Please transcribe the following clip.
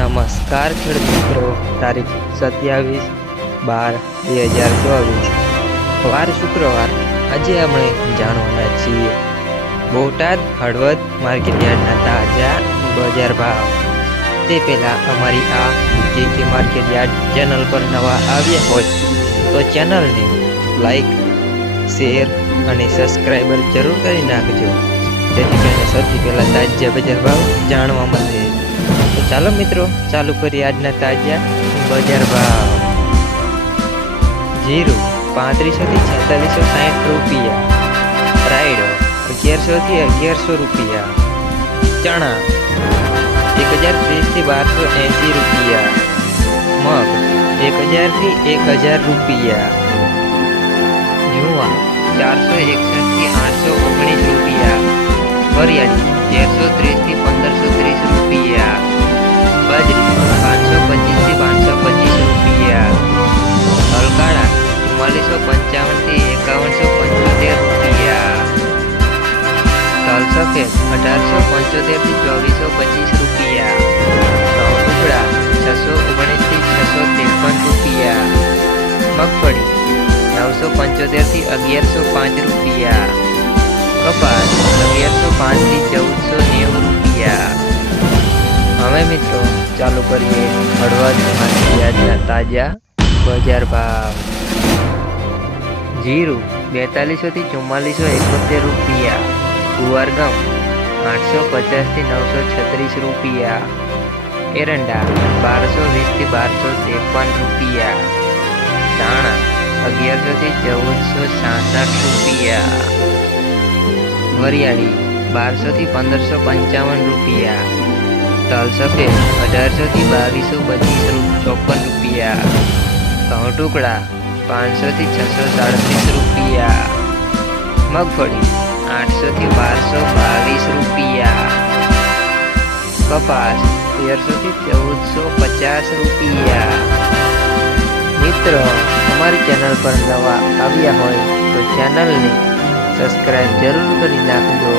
નમસ્કાર ખેડૂત મિત્રો, તારીખ 27/12/2024 વાર શુક્રવાર। આજે આપણે જાણવાના છીએ બોટાદ હળવદ માર્કેટ યાર્ડના તાજા બજાર ભાવ। તે પહેલાં અમારી આ કે માર્કેટ યાર્ડ ચેનલ પર નવા આવ્યા હોય તો ચેનલને લાઈક, શેર અને સબસ્ક્રાઈબર જરૂર કરી નાખજો, જેથી કરીને સૌથી પહેલાં તાજા બજાર ભાવ જાણવા મળે। તો ચાલો મિત્રો, ચાલુ કરીએ આજના તાજા બજાર ભાવ। જીરું 3500 થી 4660 રૂપિયા, રાયડો 1100 થી 1100 રૂપિયા, ચણા 1030 થી 1280 રૂપિયા, મગ 1000 થી 1000 રૂપિયા, જુવાર 461 થી 819 રૂપિયા, વરિયાળી 1330 થી 1530 રૂપિયા, બાજરી 525 થી 525 રૂપિયા, હલકાળા 4455 થી 5175 રૂપિયા, તલ સફેદ 1875 થી 2425 રૂપિયા, ઘઉં ટુકડા 619 થી 653 રૂપિયા, મગફળી 975 થી 1105 રૂપિયા, કપાસ 1105 થી 1490 રૂપિયા। હવે મિત્રો ચાલુ કરીએ હળવદ માર્કેટ યાર્ડના તાજા બજાર ભાવ। જીરું 4200 થી 4471 રૂપિયા, ગુવાર ઘઉં 850 થી 936 રૂપિયા, એરંડા 1220 થી 1253 રૂપિયા, ધાણા 1100 થી 1466 રૂપિયા, વરિયાળી 1200 થી 1555 રૂપિયા, તલ સફેદ 1800 થી 2254 રૂપિયા, ઘઉં ટુકડા 500 થી 637 રૂપિયા, મગફળી 800 થી 1222 રૂપિયા, કપાસ 1300 થી 1450 રૂપિયા। મિત્રો, અમારી ચેનલ પર નવા આવ્યા હોય તો ચેનલને સબસ્ક્રાઈબ જરૂર કરી નાખજો।